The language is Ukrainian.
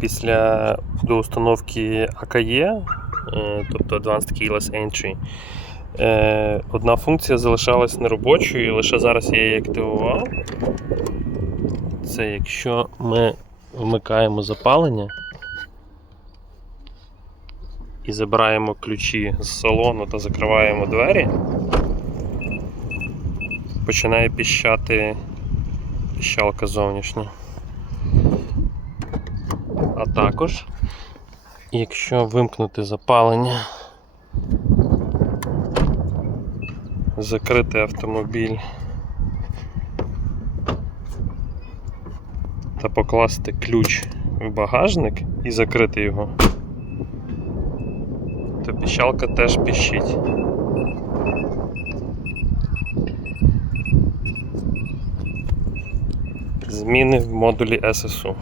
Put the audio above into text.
після доустановки AKE, е, тобто Advanced Keyless Entry, е, одна функція залишалась неробочою, і лише зараз я її активував. Це якщо ми вмикаємо запалення і забираємо ключі з салону та закриваємо двері, починає піщати піщалка зовнішня. А також, якщо вимкнути запалення, закрити автомобіль та покласти ключ в багажник і закрити його, то піщалка теж піщить. Зміни в модулі SSU.